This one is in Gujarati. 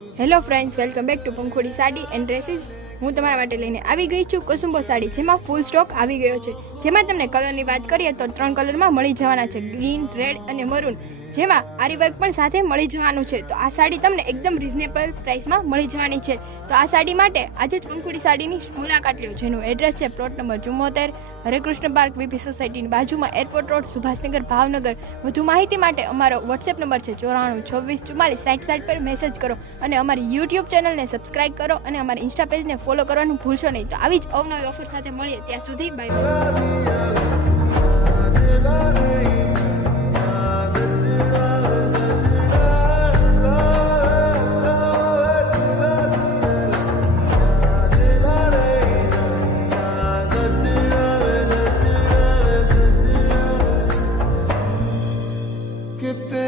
Hello friends welcome back to Pankhodi sari and dresses હું તમારા માટે લઈને આવી ગઈ છું કુસુંબો સાડી, જેમાં ફૂલ સ્ટોક આવી ગયો છે. જેમાં તમને કલરની વાત કરીએ તો ત્રણ કલરમાં મળી જવાના છે ગ્રીન રેડ અને મરૂન જેમાં આરી વર્ક પણ સાથે મળી જવાનું છે. તો આ સાડી તમને એકદમ રિઝનેબલ પ્રાઇસમાં મળી જવાની છે. તો આ સાડી માટે આજે જ પંખોડી સાડીની મુલાકાત લ્યો, જેનું એડ્રેસ છે પ્લોટ નંબર ચુમ્મોતેર હરેકૃષ્ણ પાર્ક વીપી સોસાયટીની બાજુમાં એરપોર્ટ રોડ સુભાષનગર, ભાવનગર. વધુ માહિતી માટે અમારો વોટ્સએપ નંબર છે ચોરાણું છવ્વીસ ચુમ્માલીસ સાઠ સાઠ પર મેસેજ કરો અને અમારી યુટ્યુબ ચેનલને સબસ્ક્રાઇબ કરો અને અમારી ઇન્સ્ટા પેજને ફોલો કરવાનું ભૂલશો નહીં. તો આવી જ અવનવી ઓફર સાથે મળીએ ત્યાં સુધી બાય